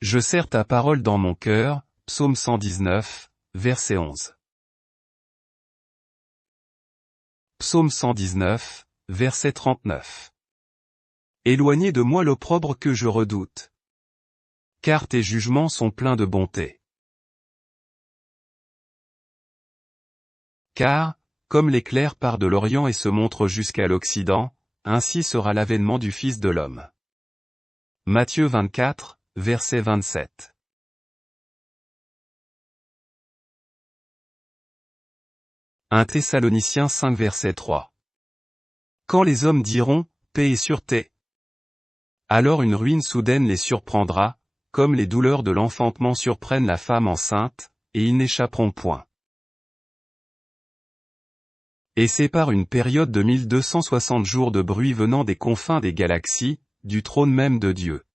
Je serre ta parole dans mon cœur, psaume 119, verset 11. Psaume 119, verset 39. Éloignez de moi l'opprobre que je redoute. Car tes jugements sont pleins de bonté. Car, comme l'éclair part de l'Orient et se montre jusqu'à l'Occident, ainsi sera l'avènement du Fils de l'homme. Matthieu 24, verset 27. Un Thessaloniciens 5 verset 3. Quand les hommes diront, paix et sûreté, alors une ruine soudaine les surprendra, comme les douleurs de l'enfantement surprennent la femme enceinte, et ils n'échapperont point. Et c'est par une période de 1260 jours de bruit venant des confins des galaxies, du trône même de Dieu.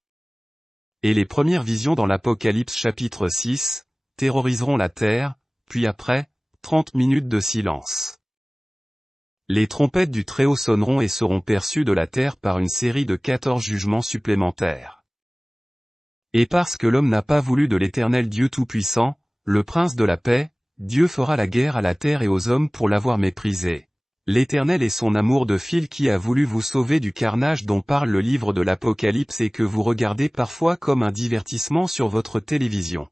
Et les premières visions dans l'Apocalypse chapitre 6, terroriseront la terre, puis après, 30 minutes de silence. Les trompettes du Très-Haut sonneront et seront perçues de la terre par une série de 14 jugements supplémentaires. Et parce que l'homme n'a pas voulu de l'Éternel Dieu Tout-Puissant, le Prince de la paix, Dieu fera la guerre à la terre et aux hommes pour l'avoir méprisé. L'Éternel est son amour de fil qui a voulu vous sauver du carnage dont parle le livre de l'Apocalypse et que vous regardez parfois comme un divertissement sur votre télévision.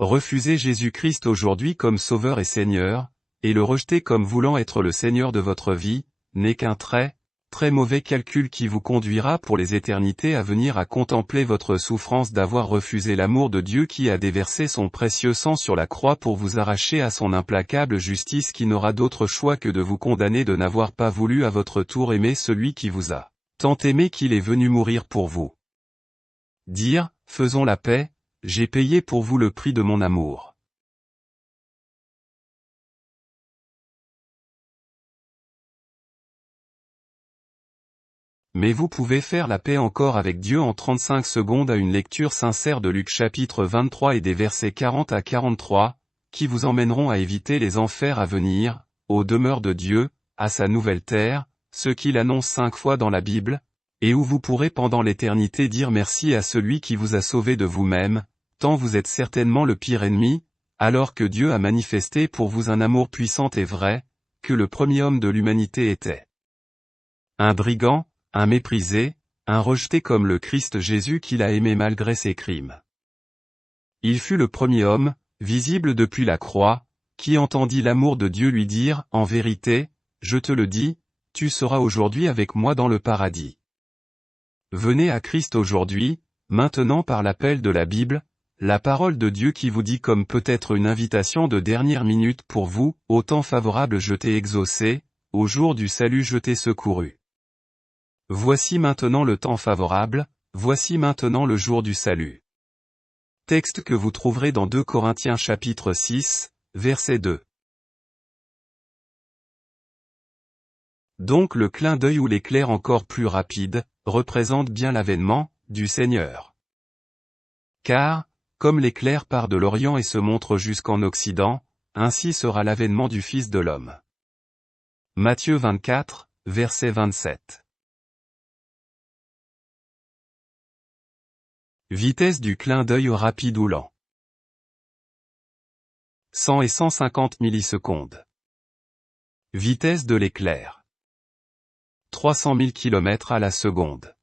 Refusez Jésus-Christ aujourd'hui comme Sauveur et Seigneur, et le rejeter comme voulant être le Seigneur de votre vie, n'est qu'un très mauvais calcul qui vous conduira pour les éternités à venir à contempler votre souffrance d'avoir refusé l'amour de Dieu qui a déversé son précieux sang sur la croix pour vous arracher à son implacable justice qui n'aura d'autre choix que de vous condamner de n'avoir pas voulu à votre tour aimer celui qui vous a tant aimé qu'il est venu mourir pour vous. Dire, faisons la paix, j'ai payé pour vous le prix de mon amour. Mais vous pouvez faire la paix encore avec Dieu en 35 secondes à une lecture sincère de Luc chapitre 23 et des versets 40 à 43, qui vous emmèneront à éviter les enfers à venir, aux demeures de Dieu, à sa nouvelle terre, ce qu'il annonce 5 fois dans la Bible, et où vous pourrez pendant l'éternité dire merci à celui qui vous a sauvé de vous-même, tant vous êtes certainement le pire ennemi, alors que Dieu a manifesté pour vous un amour puissant et vrai, que le premier homme de l'humanité était un brigand, un méprisé, un rejeté comme le Christ Jésus qu'il a aimé malgré ses crimes. Il fut le premier homme, visible depuis la croix, qui entendit l'amour de Dieu lui dire, en vérité, je te le dis, tu seras aujourd'hui avec moi dans le paradis. Venez à Christ aujourd'hui, maintenant par l'appel de la Bible, la parole de Dieu qui vous dit comme peut-être une invitation de dernière minute pour vous, au temps favorable je t'ai exaucé, au jour du salut je t'ai secouru. Voici maintenant le temps favorable, voici maintenant le jour du salut. Texte que vous trouverez dans 2 Corinthiens chapitre 6, verset 2. Donc le clin d'œil ou l'éclair encore plus rapide, représente bien l'avènement du Seigneur. Car, comme l'éclair part de l'Orient et se montre jusqu'en Occident, ainsi sera l'avènement du Fils de l'homme. Matthieu 24, verset 27. Vitesse du clin d'œil rapide ou lent. 100 et 150 millisecondes. Vitesse de l'éclair. 300 000 km à la seconde.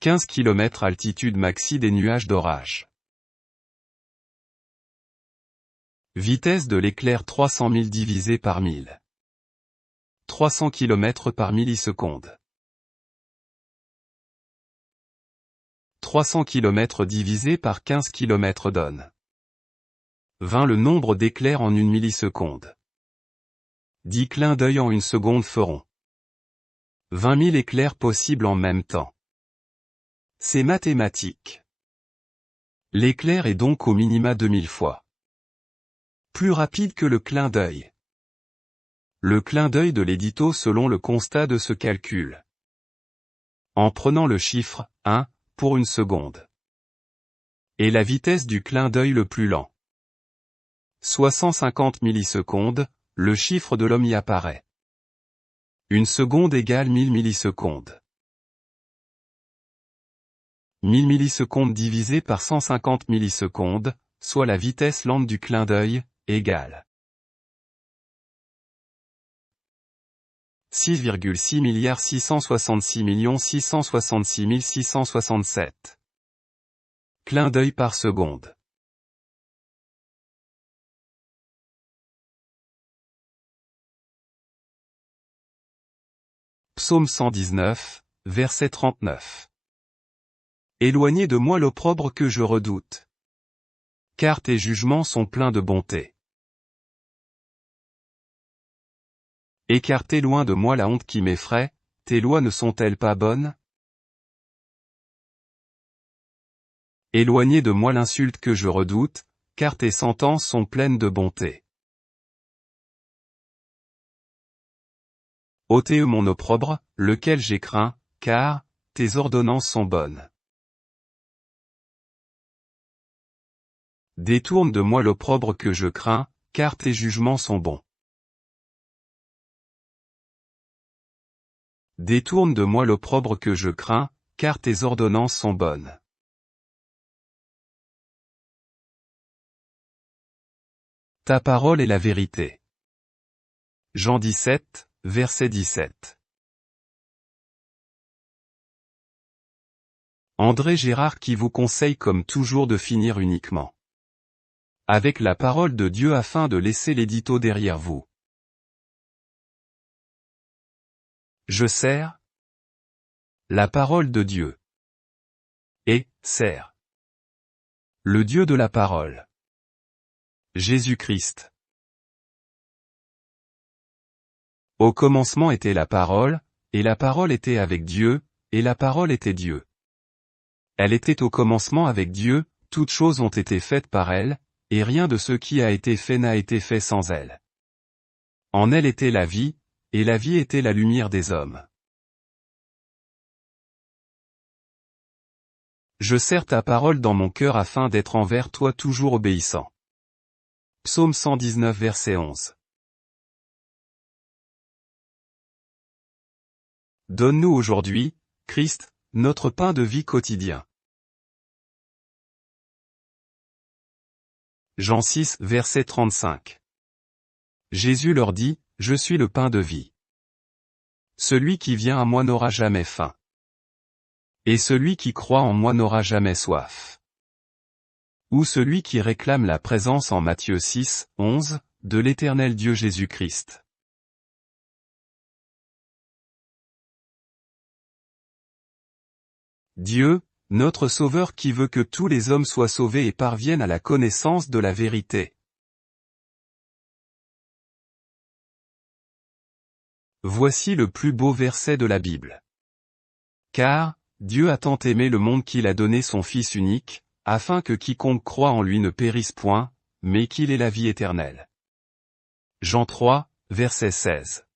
15 km altitude maxi des nuages d'orage. Vitesse de l'éclair 300 000 divisé par 1000. 300 km par milliseconde. 300 km divisé par 15 km donne 20 le nombre d'éclairs en une milliseconde. 10 clins d'œil en une seconde feront 20 000 éclairs possibles en même temps. C'est mathématique. L'éclair est donc au minima 2000 fois plus rapide que le clin d'œil. Le clin d'œil de l'édito selon le constat de ce calcul. En prenant le chiffre 1, pour une seconde. Et la vitesse du clin d'œil le plus lent. Soit 150 millisecondes, le chiffre de l'homme y apparaît. Une seconde égale 1000 millisecondes. 1000 millisecondes divisé par 150 millisecondes, soit la vitesse lente du clin d'œil, égale 6,6 milliards 666 666 667 clins d'œil par seconde. Psaume 119, verset 39. Éloignez de moi l'opprobre que je redoute. Car tes jugements sont pleins de bonté. Écartez loin de moi la honte qui m'effraie, tes lois ne sont-elles pas bonnes? Éloignez de moi l'insulte que je redoute, car tes sentences sont pleines de bonté. Ôtez mon opprobre, lequel j'ai craint, car tes ordonnances sont bonnes. Détourne de moi l'opprobre que je crains, car tes jugements sont bons. Détourne de moi l'opprobre que je crains, car tes ordonnances sont bonnes. Ta parole est la vérité. Jean 17, verset 17. André Gérard qui vous conseille comme toujours de finir uniquement avec la parole de Dieu afin de laisser l'édito derrière vous. Je sers la parole de Dieu. Et, sers le Dieu de la parole. Jésus-Christ. Au commencement était la parole, et la parole était avec Dieu, et la parole était Dieu. Elle était au commencement avec Dieu, toutes choses ont été faites par elle, et rien de ce qui a été fait n'a été fait sans elle. En elle était la vie, et la vie était la lumière des hommes. Je serre ta parole dans mon cœur afin d'être envers toi toujours obéissant. Psaume 119 verset 11. Donne-nous aujourd'hui, Christ, notre pain de vie quotidien. Jean 6 verset 35. Jésus leur dit, je suis le pain de vie. Celui qui vient à moi n'aura jamais faim. Et celui qui croit en moi n'aura jamais soif. Ou celui qui réclame la présence en Matthieu 6, 11, de l'Éternel Dieu Jésus-Christ. Dieu, notre Sauveur qui veut que tous les hommes soient sauvés et parviennent à la connaissance de la vérité. Voici le plus beau verset de la Bible. Car, Dieu a tant aimé le monde qu'il a donné son Fils unique, afin que quiconque croit en lui ne périsse point, mais qu'il ait la vie éternelle. Jean 3, verset 16.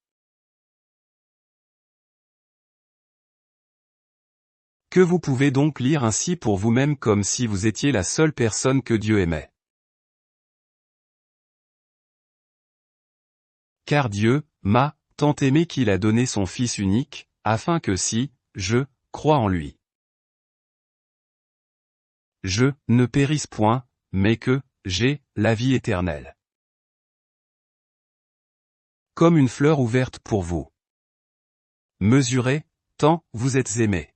Que vous pouvez donc lire ainsi pour vous-même comme si vous étiez la seule personne que Dieu aimait. Car Dieu m'a tant aimé qu'il a donné son Fils unique, afin que si je crois en lui, je ne périsse point, mais que j'ai la vie éternelle. Comme une fleur ouverte pour vous. Mesurez, tant vous êtes aimés.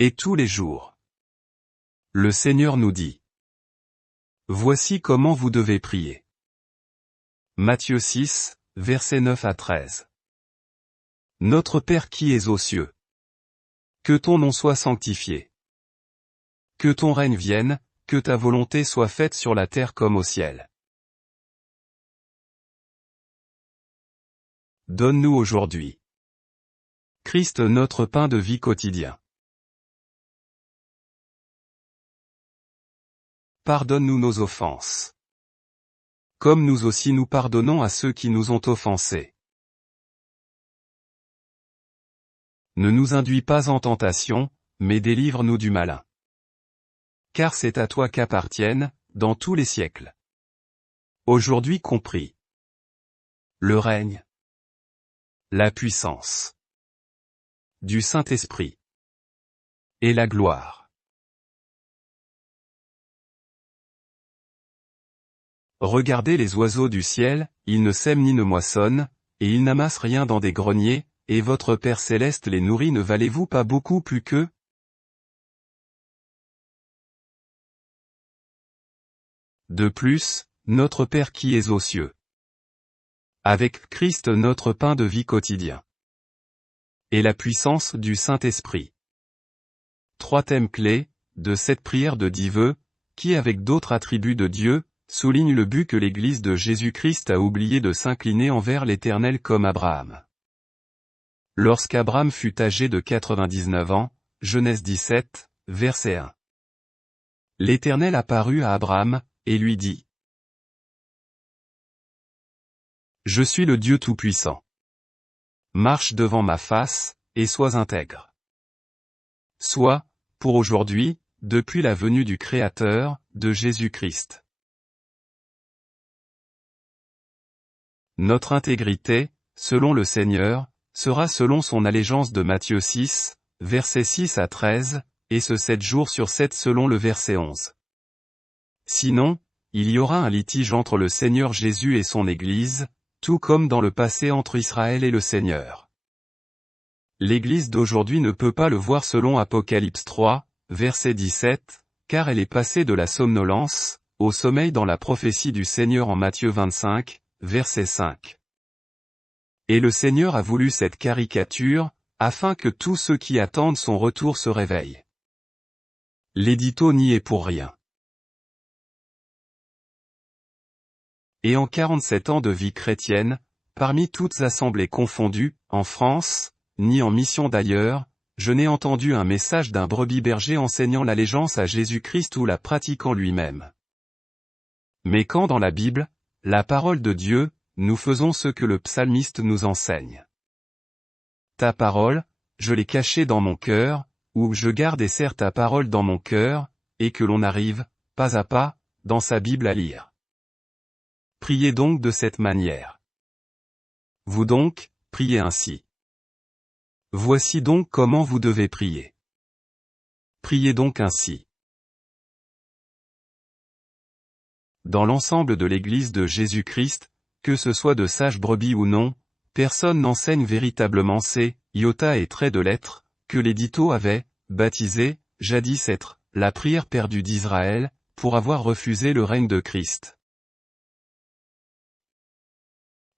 Et tous les jours. Le Seigneur nous dit. Voici comment vous devez prier. Matthieu 6, versets 9 à 13. Notre Père qui es aux cieux. Que ton nom soit sanctifié. Que ton règne vienne, que ta volonté soit faite sur la terre comme au ciel. Donne-nous aujourd'hui. Christ notre pain de vie quotidien. Pardonne-nous nos offenses. Comme nous aussi nous pardonnons à ceux qui nous ont offensés. Ne nous induis pas en tentation, mais délivre-nous du malin. Car c'est à toi qu'appartiennent, dans tous les siècles. Aujourd'hui compris. Le règne. La puissance. du Saint-Esprit. Et la gloire. Regardez les oiseaux du ciel, ils ne sèment ni ne moissonnent, et ils n'amassent rien dans des greniers, et votre Père céleste les nourrit, ne valez-vous pas beaucoup plus qu'eux? De plus, notre Père qui es aux cieux. Avec Christ notre pain de vie quotidien. Et la puissance du Saint-Esprit. 3 thèmes clés, de cette prière de 10 vœux, qui avec d'autres attributs de Dieu, souligne le but que l'Église de Jésus-Christ a oublié de s'incliner envers l'Éternel comme Abraham. Lorsqu'Abraham fut âgé de 99 ans, Genèse 17, verset 1. L'Éternel apparut à Abraham, et lui dit: Je suis le Dieu Tout-Puissant. Marche devant ma face, et sois intègre. Sois, pour aujourd'hui, depuis la venue du Créateur, de Jésus-Christ. Notre intégrité, selon le Seigneur, sera selon son allégeance de Matthieu 6, versets 6 à 13, et ce 7 jours sur 7 selon le verset 11. Sinon, il y aura un litige entre le Seigneur Jésus et son Église, tout comme dans le passé entre Israël et le Seigneur. L'Église d'aujourd'hui ne peut pas le voir selon Apocalypse 3, verset 17, car elle est passée de la somnolence, au sommeil dans la prophétie du Seigneur en Matthieu 25, verset 5. Et le Seigneur a voulu cette caricature, afin que tous ceux qui attendent son retour se réveillent. L'édito n'y est pour rien. Et en 47 ans de vie chrétienne, parmi toutes assemblées confondues, en France, ni en mission d'ailleurs, je n'ai entendu un message d'un brebis berger enseignant l'allégeance à Jésus-Christ ou la pratiquant lui-même. Mais quand dans la Bible, la parole de Dieu, nous faisons ce que le psalmiste nous enseigne. Ta parole, je l'ai cachée dans mon cœur, ou je garde et serre ta parole dans mon cœur, et que l'on arrive, pas à pas, dans sa Bible à lire. Priez donc de cette manière. Vous donc, priez ainsi. Voici donc comment vous devez prier. Priez donc ainsi. Dans l'ensemble de l'Église de Jésus-Christ, que ce soit de sages brebis ou non, personne n'enseigne véritablement ces iota et traits de lettres, que l'édito avait, baptisé, jadis être, la prière perdue d'Israël, pour avoir refusé le règne de Christ.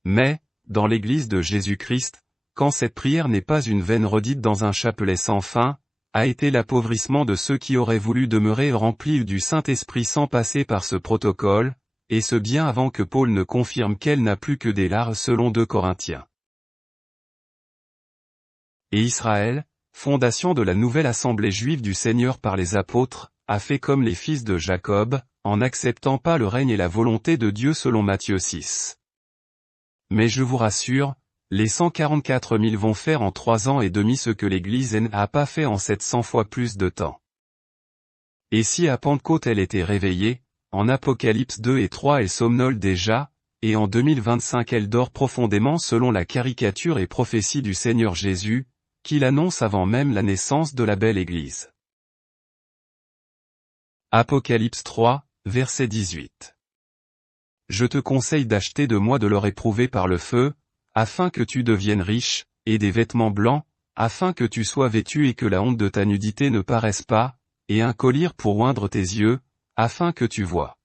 Mais, dans l'Église de Jésus-Christ, quand cette prière n'est pas une vaine redite dans un chapelet sans fin, a été l'appauvrissement de ceux qui auraient voulu demeurer remplis du Saint-Esprit sans passer par ce protocole, et ce bien avant que Paul ne confirme qu'elle n'a plus que des larves selon 2 Corinthiens. Et Israël, fondation de la nouvelle assemblée juive du Seigneur par les apôtres, a fait comme les fils de Jacob, en n'acceptant pas le règne et la volonté de Dieu selon Matthieu 6. Mais je vous rassure, les 144 000 vont faire en 3 ans et demi ce que l'Église n'a pas fait en 700 fois plus de temps. Et si à Pentecôte elle était réveillée, en Apocalypse 2 et 3 elle somnole déjà, et en 2025 elle dort profondément selon la caricature et prophétie du Seigneur Jésus, qu'il annonce avant même la naissance de la belle Église. Apocalypse 3, verset 18. Je te conseille d'acheter de moi de l'or éprouvé par le feu, afin que tu deviennes riche, et des vêtements blancs, afin que tu sois vêtu et que la honte de ta nudité ne paraisse pas, et un collier pour oindre tes yeux, afin que tu vois.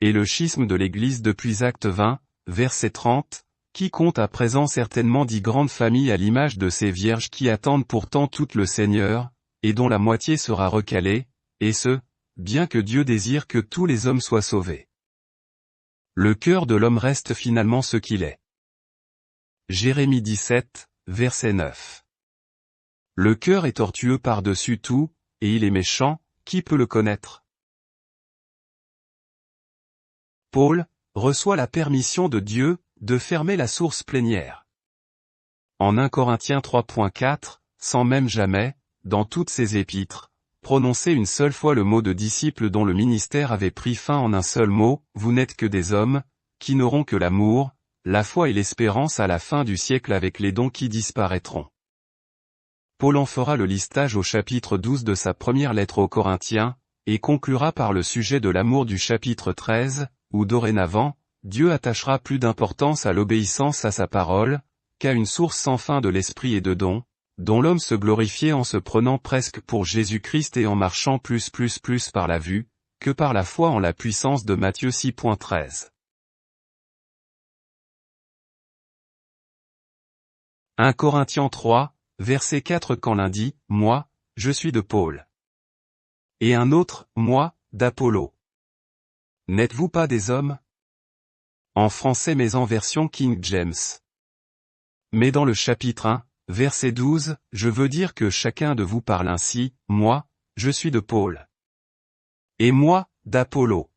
Et le schisme de l'Église depuis Acte 20, verset 30, qui compte à présent certainement 10 grandes familles à l'image de ces vierges qui attendent pourtant tout le Seigneur, et dont la moitié sera recalée, et ce, bien que Dieu désire que tous les hommes soient sauvés. Le cœur de l'homme reste finalement ce qu'il est. Jérémie 17, verset 9. Le cœur est tortueux par-dessus tout, et il est méchant, qui peut le connaître? Paul reçoit la permission de Dieu de fermer la source plénière. En 1 Corinthiens 3.4, sans même jamais, dans toutes ses épîtres, prononcer une seule fois le mot de disciple dont le ministère avait pris fin en un seul mot, vous n'êtes que des hommes, qui n'auront que l'amour, la foi et l'espérance à la fin du siècle avec les dons qui disparaîtront. Paul en fera le listage au chapitre 12 de sa première lettre aux Corinthiens, et conclura par le sujet de l'amour du chapitre 13, où dorénavant, Dieu attachera plus d'importance à l'obéissance à sa parole, qu'à une source sans fin de l'esprit et de dons, dont l'homme se glorifiait en se prenant presque pour Jésus-Christ et en marchant plus par la vue, que par la foi en la puissance de Matthieu 6.13. 1 Corinthiens 3, verset 4. Quand l'un dit, moi, je suis de Paul. Et un autre, moi, d'Apollo. N'êtes-vous pas des hommes? En français mais en version King James. Mais dans le chapitre 1, verset 12, je veux dire que chacun de vous parle ainsi, moi, je suis de Paul. Et moi, d'Apollo.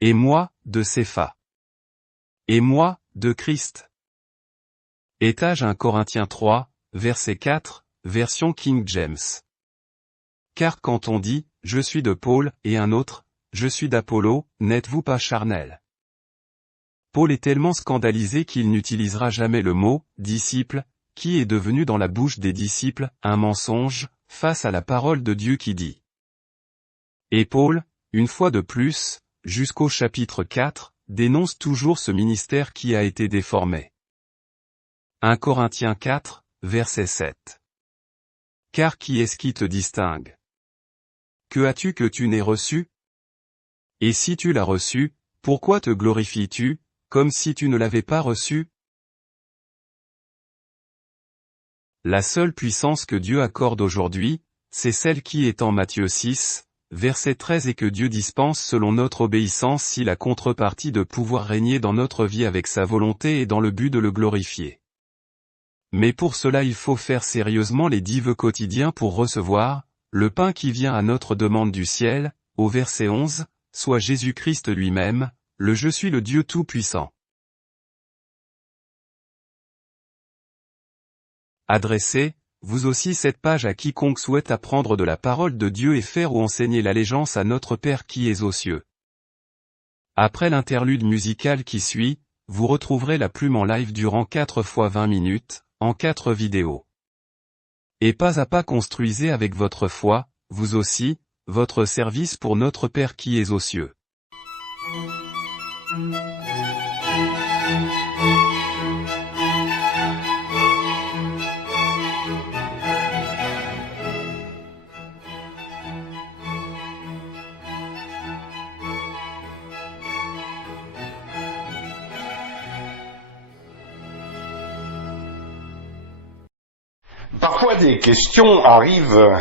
Et moi, de Cépha. Et moi, de Christ. Étage 1 Corinthiens 3, verset 4, version King James. Car quand on dit, je suis de Paul, et un autre, je suis d'Apollo, n'êtes-vous pas charnel? Paul est tellement scandalisé qu'il n'utilisera jamais le mot « disciple », qui est devenu dans la bouche des disciples un mensonge, face à la parole de Dieu qui dit. Et Paul, une fois de plus, jusqu'au chapitre 4, dénonce toujours ce ministère qui a été déformé. 1 Corinthiens 4, verset 7. Car qui est-ce qui te distingue? Que as-tu que tu n'aies reçu? Et si tu l'as reçu, pourquoi te glorifies-tu, comme si tu ne l'avais pas reçu? La seule puissance que Dieu accorde aujourd'hui, c'est celle qui est en Matthieu 6, verset 13 et que Dieu dispense selon notre obéissance si la contrepartie de pouvoir régner dans notre vie avec sa volonté et dans le but de le glorifier. Mais pour cela il faut faire sérieusement les 10 vœux quotidiens pour recevoir, le pain qui vient à notre demande du ciel, au verset 11, soit Jésus-Christ lui-même, le Je suis le Dieu Tout-Puissant. Adressez, vous aussi cette page à quiconque souhaite apprendre de la parole de Dieu et faire ou enseigner l'allégeance à notre Père qui est aux cieux. Après l'interlude musical qui suit, vous retrouverez la plume en live durant 4 fois 20 minutes, en 4 vidéos. Et pas à pas construisez avec votre foi, vous aussi, votre service pour notre Père qui est aux cieux. Parfois des questions arrivent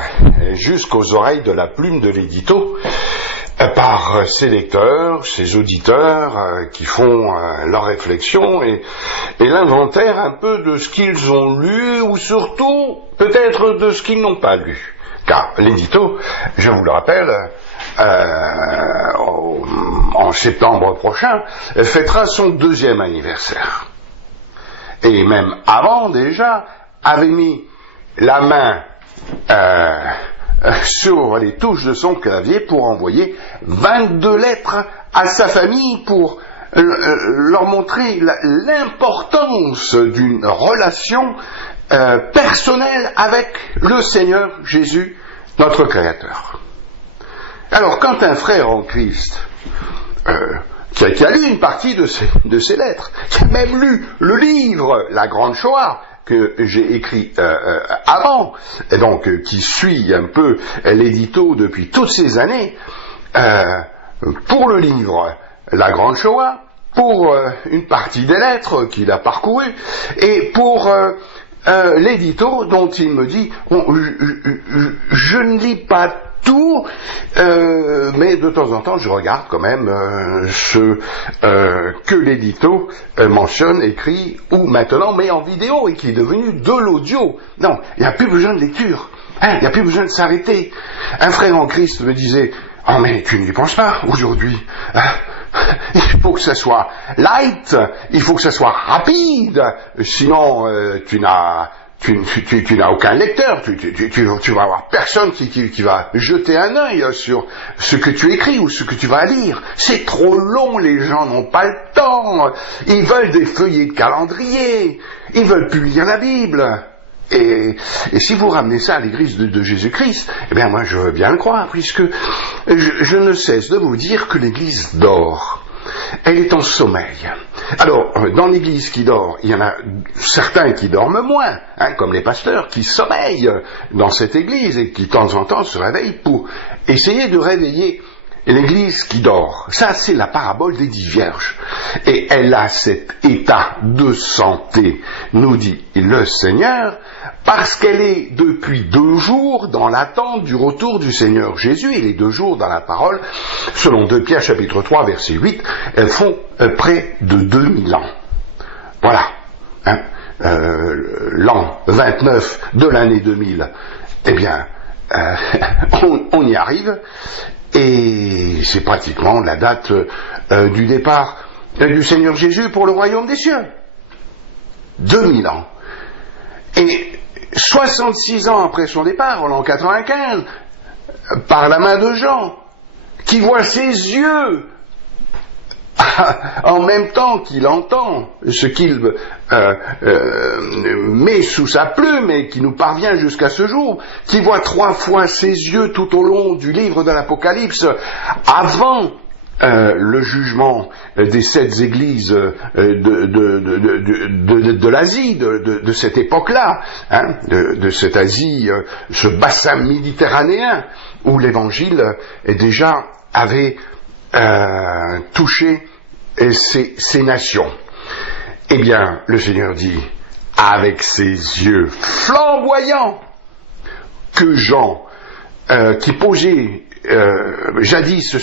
jusqu'aux oreilles de la plume de l'édito par ses lecteurs, ses auditeurs qui font leurs réflexions et l'inventaire un peu de ce qu'ils ont lu ou surtout peut-être de ce qu'ils n'ont pas lu. Car l'édito, je vous le rappelle, en septembre prochain, fêtera son 2e anniversaire. Et même avant déjà, avait mis la main sur les touches de son clavier pour envoyer 22 lettres à sa famille pour leur montrer l'importance d'une relation personnelle avec le Seigneur Jésus, notre Créateur. Alors quand un frère en Christ qui a lu une partie de ces lettres, qui a même lu le livre La Grande Shoah, que j'ai écrit avant, et donc qui suit un peu l'édito depuis toutes ces années, pour le livre La Grande Shoah, pour une partie des lettres qu'il a parcourues, et pour l'édito dont il me dit je ne lis pas tout, mais de temps en temps je regarde quand même ce que l'édito mentionne, écrit, ou maintenant met en vidéo et qui est devenu de l'audio. Non, il n'y a plus besoin de lecture, il n'y a plus besoin de s'arrêter. Un frère en Christ me disait « Oh mais tu n'y penses pas aujourd'hui, il faut que ça soit light, il faut que ça soit rapide, sinon tu tu n'as aucun lecteur, tu vas avoir personne qui va jeter un œil sur ce que tu écris ou ce que tu vas lire. C'est trop long, les gens n'ont pas le temps. Ils veulent des feuillets de calendrier. Ils veulent plus lire la Bible. Et si vous ramenez ça à l'église de Jésus-Christ, eh bien moi je veux bien le croire, puisque je ne cesse de vous dire que l'église dort. Elle est en sommeil. Alors, dans l'église qui dort, il y en a certains qui dorment moins, comme les pasteurs qui sommeillent dans cette église et qui de temps en temps se réveillent pour essayer de réveiller l'église qui dort. Ça, c'est la parabole des 10 vierges. Et elle a cet état de santé, nous dit le Seigneur, parce qu'elle est depuis 2 jours dans l'attente du retour du Seigneur Jésus. Et les 2 jours dans la parole, selon 2 Pierre chapitre 3 verset 8, elles font près de 2000 ans. Voilà. L'an 29 de l'année 2000, eh bien, on y arrive. Et c'est pratiquement la date du départ du Seigneur Jésus pour le royaume des cieux. 2000 ans. Et 66 ans après son départ, en l'an 95, par la main de Jean, qui voit ses yeux en même temps qu'il entend ce qu'il met sous sa plume et qui nous parvient jusqu'à ce jour, qui voit 3 fois ses yeux tout au long du livre de l'Apocalypse, avant le jugement des 7 églises de l'Asie, de cette époque-là, de cette Asie, ce bassin méditerranéen, où l'Évangile déjà avait touché ces nations. Eh bien, le Seigneur dit, avec ses yeux flamboyants, que Jean, qui posait jadis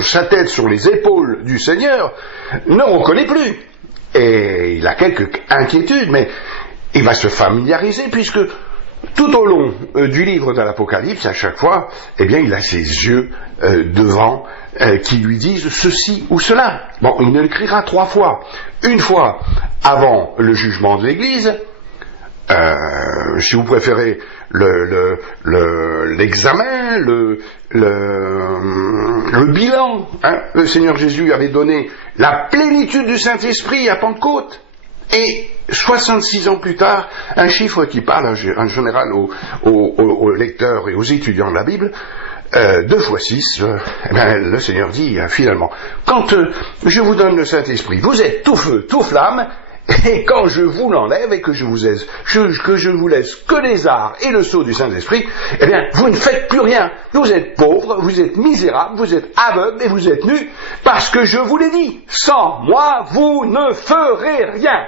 sa tête sur les épaules du Seigneur, ne reconnaît plus. Et il a quelques inquiétudes, mais il va se familiariser, puisque tout au long du livre de l'Apocalypse, à chaque fois, eh bien, il a ses yeux devant qui lui disent ceci ou cela. Bon, il ne l'écrira 3 fois. Une fois avant le jugement de l'Église, si vous préférez l'examen, le bilan. Le Seigneur Jésus avait donné la plénitude du Saint-Esprit à Pentecôte. Et 66 ans plus tard, un chiffre qui parle en général aux lecteurs et aux étudiants de la Bible, 2 fois 6, le Seigneur dit finalement, quand je vous donne le Saint-Esprit, vous êtes tout feu, tout flamme, et quand je vous l'enlève et que je ne vous laisse que les arts et le sceau du Saint-Esprit, eh bien, vous ne faites plus rien. Vous êtes pauvres, vous êtes misérables, vous êtes aveugles et vous êtes nus, parce que je vous l'ai dit, sans moi, vous ne ferez rien.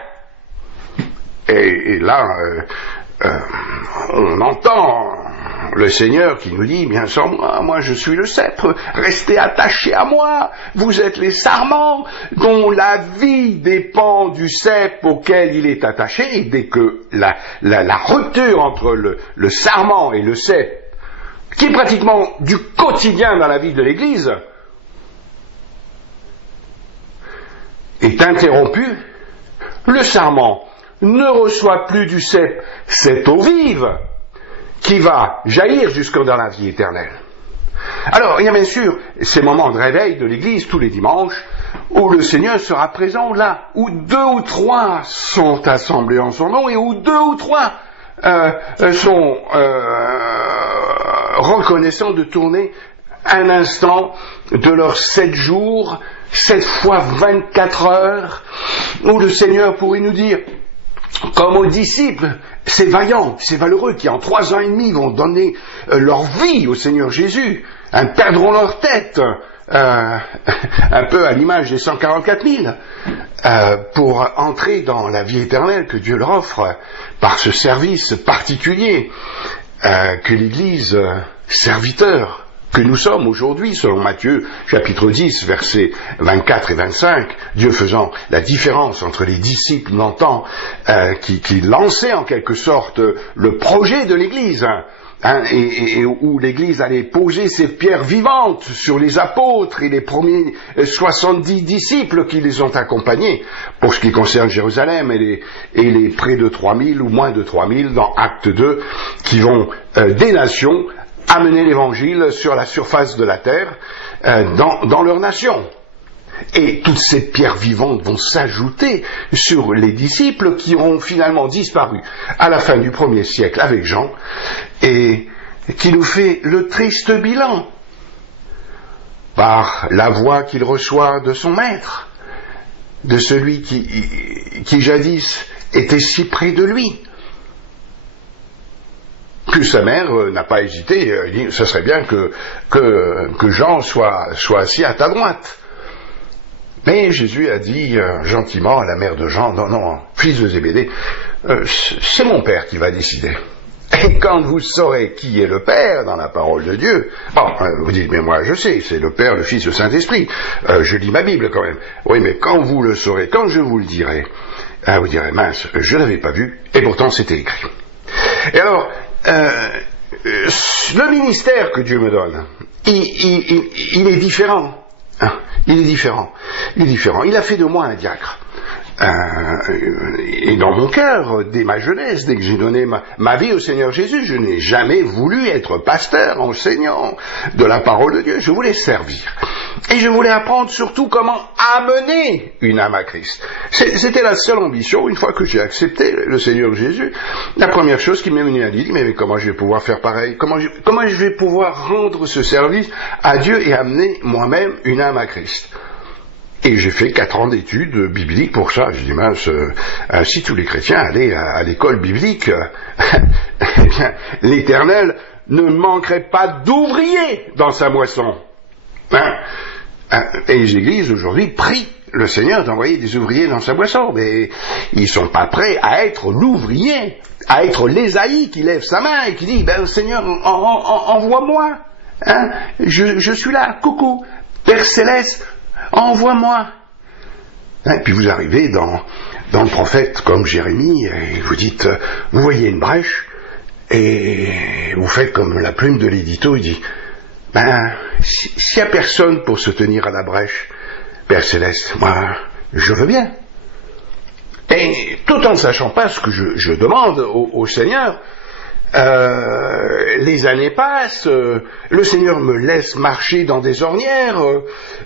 Et là, on entend le Seigneur qui nous dit, bien sans moi je suis le sceptre, restez attachés à moi, vous êtes les sarments, dont la vie dépend du sceptre auquel il est attaché, et dès que la rupture entre le sarment et le sceptre, qui est pratiquement du quotidien dans la vie de l'Église, est interrompue, le sarment ne reçoit plus du sceptre cette eau vive qui va jaillir jusque dans la vie éternelle. Alors, il y a bien sûr ces moments de réveil de l'Église tous les dimanches où le Seigneur sera présent, là où 2 ou 3 sont assemblés en son nom et où 2 ou 3 sont reconnaissants de tourner un instant de leurs 7 jours, 7 fois 24 heures, où le Seigneur pourrait nous dire, comme aux disciples, ces vaillants, ces valeureux qui en 3 ans et demi vont donner leur vie au Seigneur Jésus, perdront leur tête, un peu à l'image des 144 000, pour entrer dans la vie éternelle que Dieu leur offre par ce service particulier que l'Église serviteur que nous sommes aujourd'hui, selon Matthieu, chapitre 10, versets 24 et 25, Dieu faisant la différence entre les disciples d'antan qui lançaient en quelque sorte le projet de l'Église, et où l'Église allait poser ses pierres vivantes sur les apôtres et les premiers 70 disciples qui les ont accompagnés, pour ce qui concerne Jérusalem et les près de 3000 ou moins de 3000 dans Acte 2, qui vont des nations amener l'Évangile sur la surface de la terre, dans leur nation. Et toutes ces pierres vivantes vont s'ajouter sur les disciples qui ont finalement disparu à la fin du 1er siècle avec Jean, et qui nous fait le triste bilan par la voix qu'il reçoit de son maître, de celui qui jadis était si près de lui. Que sa mère n'a pas hésité, il dit, ce serait bien que Jean soit assis à ta droite. Mais Jésus a dit gentiment à la mère de Jean, non, fils de Zébédée, c'est mon Père qui va décider. Et quand vous saurez qui est le Père dans la parole de Dieu, vous dites, mais moi je sais, c'est le Père, le Fils, le Saint-Esprit, je lis ma Bible quand même. Oui, mais quand vous le saurez, quand je vous le dirai, vous direz, mince, je ne l'avais pas vu, et pourtant c'était écrit. Et alors, le ministère que Dieu me donne, il est différent. Il est différent. Il a fait de moi un diacre. Et dans mon cœur, dès ma jeunesse, dès que j'ai donné ma vie au Seigneur Jésus, je n'ai jamais voulu être pasteur, enseignant de la parole de Dieu. Je voulais servir. Et je voulais apprendre surtout comment amener une âme à Christ. C'était la seule ambition. Une fois que j'ai accepté le Seigneur Jésus, la première chose qui m'est venue à l'idée, mais comment je vais pouvoir faire pareil? Comment je vais pouvoir rendre ce service à Dieu et amener moi-même une âme à Christ? Et j'ai fait 4 ans d'études bibliques pour ça. Je dis, mince, si tous les chrétiens allaient à l'école biblique, eh bien, l'Éternel ne manquerait pas d'ouvriers dans sa moisson. Et les églises aujourd'hui prient le Seigneur d'envoyer des ouvriers dans sa moisson, mais ils sont pas prêts à être l'ouvrier, à être l'Ésaïe qui lève sa main et qui dit, Seigneur, envoie-moi. Je suis là, coucou, Père Céleste, envoie-moi. Puis vous arrivez dans le prophète comme Jérémie, et vous dites, vous voyez une brèche, et vous faites comme la plume de l'édito, il dit, s'il n'y a personne pour se tenir à la brèche, Père Céleste, moi, je veux bien. Et tout en ne sachant pas ce que je demande au Seigneur, les années passent, le Seigneur me laisse marcher dans des ornières,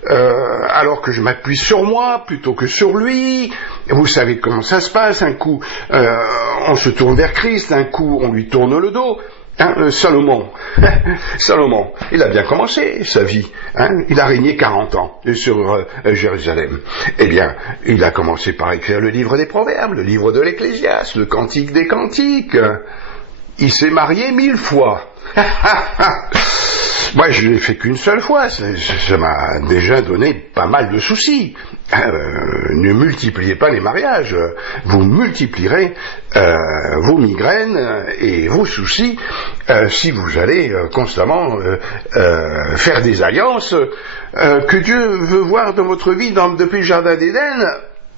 alors que je m'appuie sur moi plutôt que sur lui. Vous savez comment ça se passe, un coup on se tourne vers Christ, un coup on lui tourne le dos. Salomon, il a bien commencé sa vie, il a régné 40 ans sur Jérusalem. Eh bien, il a commencé par écrire le livre des Proverbes, le livre de l'Ecclésiaste, le Cantique des Cantiques. Il s'est marié 1000 fois. Moi, je l'ai fait qu'une seule fois. Ça m'a déjà donné pas mal de soucis. Ne multipliez pas les mariages. Vous multiplierez vos migraines et vos soucis si vous allez constamment faire des alliances que Dieu veut voir dans votre vie depuis le Jardin d'Éden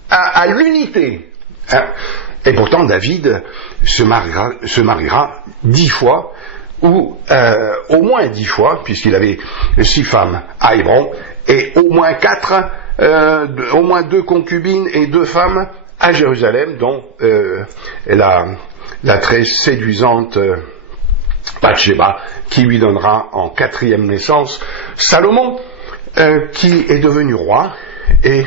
à l'unité. Et pourtant, David se mariera 10 fois, ou au moins 10 fois, puisqu'il avait 6 femmes à Hébron, et au moins 2 concubines et 2 femmes à Jérusalem, dont la très séduisante Bathsheba, qui lui donnera en 4e naissance Salomon, qui est devenu roi, et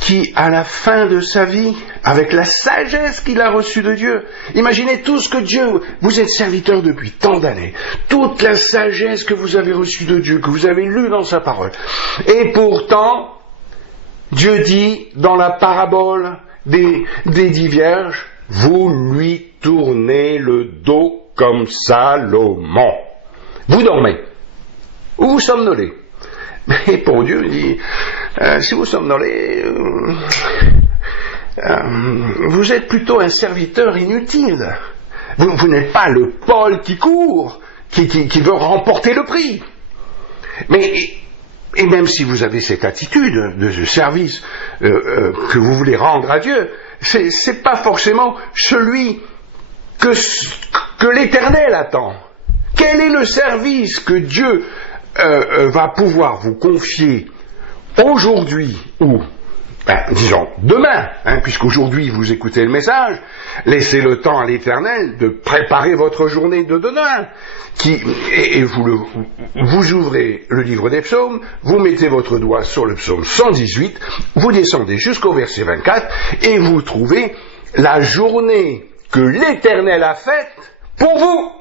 qui, à la fin de sa vie, avec la sagesse qu'il a reçue de Dieu, imaginez tout ce que Dieu, vous êtes serviteur depuis tant d'années, toute la sagesse que vous avez reçue de Dieu, que vous avez lue dans sa parole, et pourtant, Dieu dit dans la parabole des 10 vierges, vous lui tournez le dos comme Salomon. Vous dormez, ou vous somnolez. Mais pour Dieu, il dit, si vous somnolez, vous êtes plutôt un serviteur inutile. Vous n'êtes pas le Paul qui court, qui veut remporter le prix. Et même si vous avez cette attitude de service que vous voulez rendre à Dieu, c'est pas forcément celui que l'Éternel attend. Quel est le service que Dieu va pouvoir vous confier aujourd'hui ou disons demain, puisqu'aujourd'hui vous écoutez le message, laissez le temps à l'Éternel de préparer votre journée de demain, et vous ouvrez le livre des psaumes, vous mettez votre doigt sur le psaume 118, vous descendez jusqu'au verset 24, et vous trouvez la journée que l'Éternel a faite pour vous,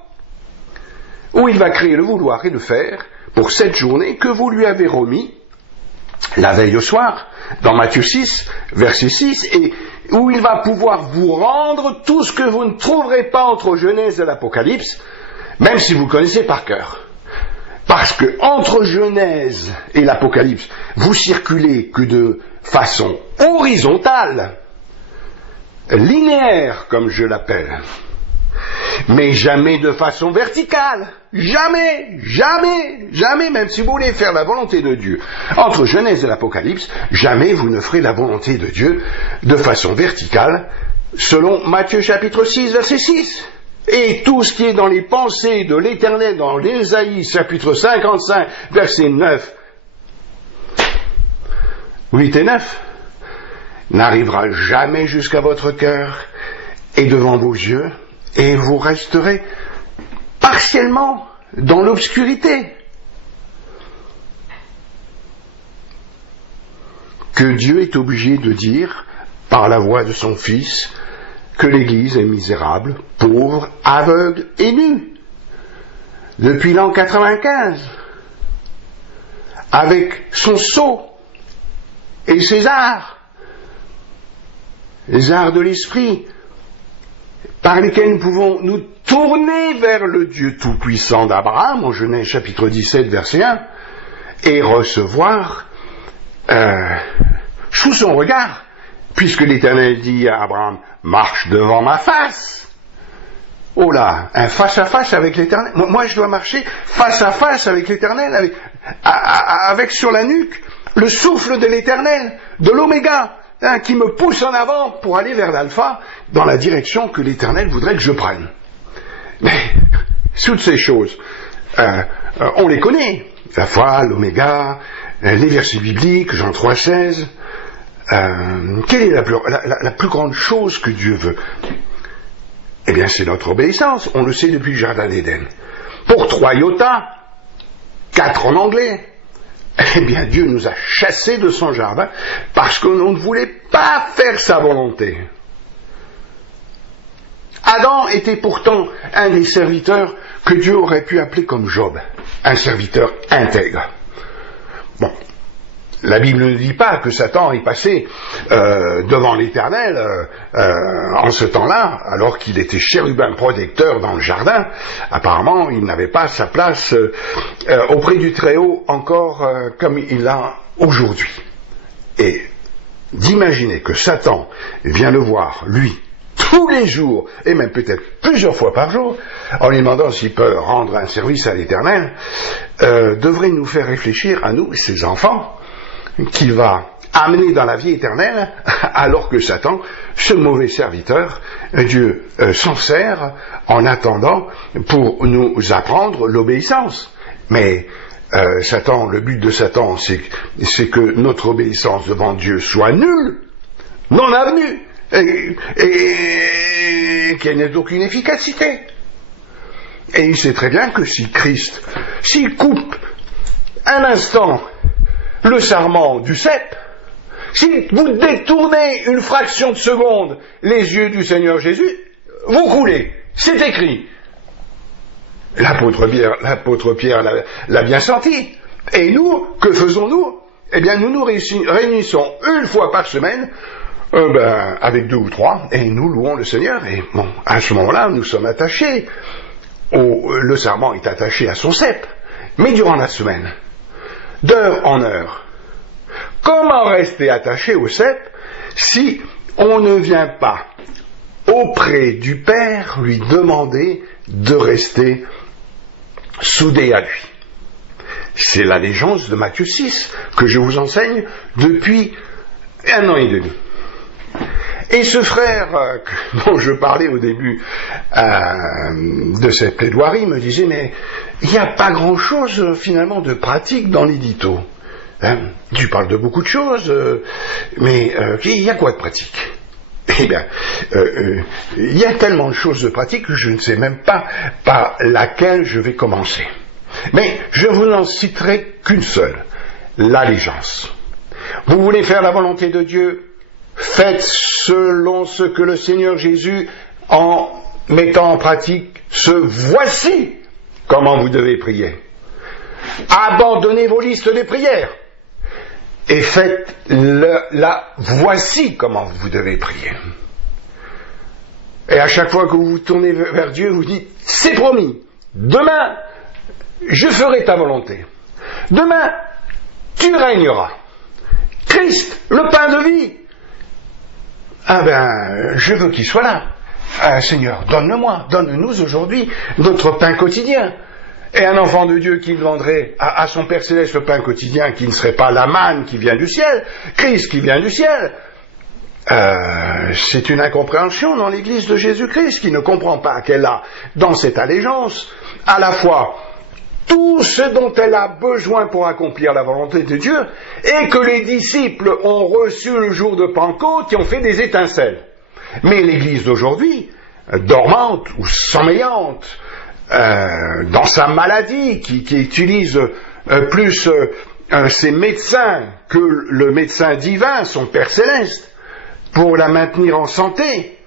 où il va créer le vouloir et le faire pour cette journée que vous lui avez remis la veille au soir, dans Matthieu 6, verset 6, et où il va pouvoir vous rendre tout ce que vous ne trouverez pas entre Genèse et l'Apocalypse, même si vous connaissez par cœur. Parce que entre Genèse et l'Apocalypse, vous circulez que de façon horizontale, linéaire comme je l'appelle, mais jamais de façon verticale. Jamais, jamais, jamais, même si vous voulez faire la volonté de Dieu. Entre Genèse et l'Apocalypse, jamais vous ne ferez la volonté de Dieu de façon verticale, selon Matthieu chapitre 6, verset 6. Et tout ce qui est dans les pensées de l'Éternel, dans l'Ésaïe chapitre 55, verset 9, 8 et 9, n'arrivera jamais jusqu'à votre cœur et devant vos yeux, et vous resterez partiellement dans l'obscurité. Que Dieu est obligé de dire, par la voix de son Fils, que l'Église est misérable, pauvre, aveugle et nue. Depuis l'an 95, avec son sceau et ses arts, les arts de l'esprit, par lesquels nous pouvons nous tourner vers le Dieu tout-puissant d'Abraham, en Genèse chapitre 17, verset 1, et recevoir sous son regard, puisque l'Éternel dit à Abraham, marche devant ma face. Oh là, un face-à-face avec l'Éternel. Moi, je dois marcher face-à-face avec l'Éternel, avec sur la nuque le souffle de l'Éternel, de l'Oméga, qui me pousse en avant pour aller vers l'alpha, dans la direction que l'Éternel voudrait que je prenne. Mais, toutes ces choses, on les connaît. L'alpha, l'Oméga, les versets bibliques, Jean 3,16. Quelle est la plus grande chose que Dieu veut? Eh bien, c'est notre obéissance. On le sait depuis le Jardin d'Éden. Pour 3 iota, 4 en anglais, eh bien, Dieu nous a chassés de son jardin parce qu'on ne voulait pas faire sa volonté. Adam était pourtant un des serviteurs que Dieu aurait pu appeler comme Job, un serviteur intègre. Bon, la Bible ne dit pas que Satan est passé devant l'Éternel en ce temps-là, alors qu'il était chérubin protecteur dans le jardin. Apparemment, il n'avait pas sa place auprès du Très-Haut encore comme il l'a aujourd'hui. Et d'imaginer que Satan vient le voir, lui, tous les jours, et même peut-être plusieurs fois par jour, en lui demandant s'il peut rendre un service à l'Éternel, devrait nous faire réfléchir à nous, ses enfants, qu'il va amener dans la vie éternelle, alors que Satan, ce mauvais serviteur, Dieu s'en sert en attendant pour nous apprendre l'obéissance. Mais Satan, le but de Satan, c'est que notre obéissance devant Dieu soit nulle, non avenue, et qu'elle n'ait aucune efficacité. Et il sait très bien que si Christ, s'il coupe un instant le sarment du cep, si vous détournez une fraction de seconde les yeux du Seigneur Jésus, vous coulez. C'est écrit. L'apôtre Pierre l'a bien senti. Et nous, que faisons-nous? Eh bien, nous nous réunissons une fois par semaine, avec 2 ou 3, et nous louons le Seigneur. Et bon, à ce moment-là, nous sommes attachés. Le sarment est attaché à son cep. Mais durant la semaine, d'heure en heure, comment rester attaché au cep si on ne vient pas auprès du Père lui demander de rester soudé à lui? C'est l'allégeance de Matthieu 6 que je vous enseigne depuis 1 an et demi. Et ce frère dont je parlais au début de cette plaidoirie me disait, mais il n'y a pas grand-chose finalement de pratique dans l'édito. Hein, tu parles de beaucoup de choses, mais il y a quoi de pratique? Eh bien, il y a tellement de choses de pratique que je ne sais même pas par laquelle je vais commencer. Mais je vous n'en citerai qu'une seule, l'allégeance. Vous voulez faire la volonté de Dieu? Faites selon ce que le Seigneur Jésus, en mettant en pratique ce voici comment vous devez prier. Abandonnez vos listes de prières et faites la voici comment vous devez prier. Et à chaque fois que vous vous tournez vers Dieu, vous dites, c'est promis, demain, je ferai ta volonté. Demain, tu régneras. Christ, le pain de vie. Ah ben, je veux qu'il soit là. Seigneur, donne-le-moi, donne-nous aujourd'hui notre pain quotidien. Et un enfant de Dieu qui demanderait à son Père Céleste le pain quotidien, qui ne serait pas la manne qui vient du ciel, Christ qui vient du ciel, c'est une incompréhension dans l'Église de Jésus-Christ qui ne comprend pas qu'elle a, dans cette allégeance, à la fois tout ce dont elle a besoin pour accomplir la volonté de Dieu, et que les disciples ont reçu le jour de Pentecôte, qui ont fait des étincelles. Mais l'Église d'aujourd'hui, dormante ou sommeillante, dans sa maladie, qui utilise plus ses médecins que le médecin divin, son Père Céleste, pour la maintenir en santé.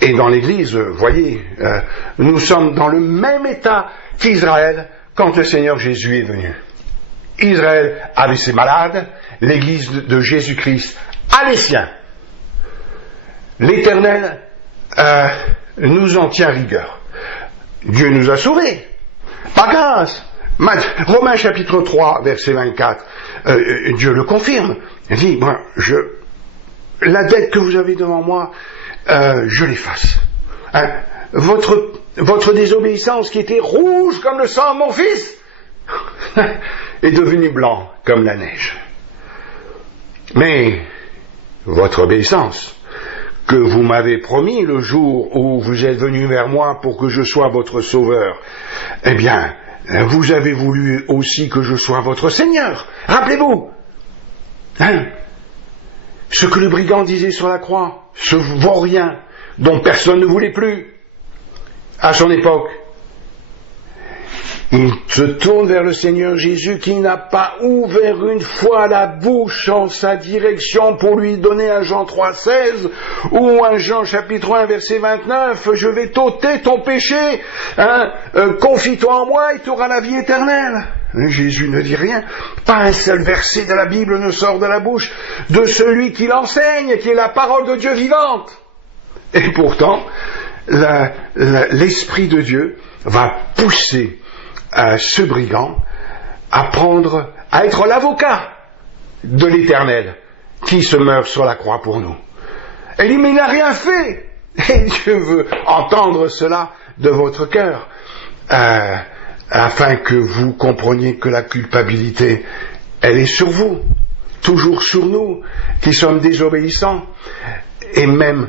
Et dans l'Église, voyez, nous sommes dans le même état qu'Israël quand le Seigneur Jésus est venu. Israël avait ses malades, l'Église de Jésus-Christ a les siens. L'Éternel nous en tient rigueur. Dieu nous a sauvés, par grâce. Romains chapitre 3, verset 24, Dieu le confirme. Il dit, la dette que vous avez devant moi, je l'efface. Hein, votre désobéissance qui était rouge comme le sang de mon fils est devenue blanc comme la neige. Mais votre obéissance que vous m'avez promis le jour où vous êtes venu vers moi pour que je sois votre sauveur, eh bien, vous avez voulu aussi que je sois votre Seigneur. Rappelez-vous, hein, ce que le brigand disait sur la croix, ce vaurien dont personne ne voulait plus à son époque. Il se tourne vers le Seigneur Jésus qui n'a pas ouvert une fois la bouche en sa direction pour lui donner un Jean 3,16 ou un Jean chapitre 1 verset 29, je vais t'ôter ton péché, hein, confie-toi en moi et tu auras la vie éternelle. Jésus ne dit rien, pas un seul verset de la Bible ne sort de la bouche de celui qui l'enseigne, qui est la parole de Dieu vivante. Et pourtant, l'Esprit de Dieu va pousser ce brigand à être l'avocat de l'Éternel qui se meurt sur la croix pour nous. Elle dit, mais il n'a rien fait. Et Dieu veut entendre cela de votre cœur, afin que vous compreniez que la culpabilité, elle est sur vous, toujours sur nous, qui sommes désobéissants. Et même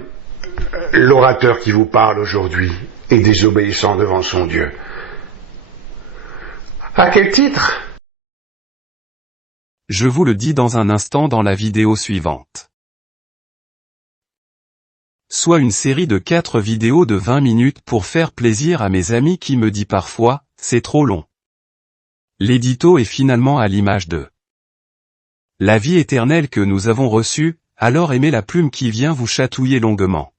l'orateur qui vous parle aujourd'hui est désobéissant devant son Dieu. À quel titre? Je vous le dis dans un instant dans la vidéo suivante. Soit une série de 4 vidéos de 20 minutes pour faire plaisir à mes amis qui me disent parfois, c'est trop long. L'édito est finalement à l'image de la vie éternelle que nous avons reçue, alors aimez la plume qui vient vous chatouiller longuement.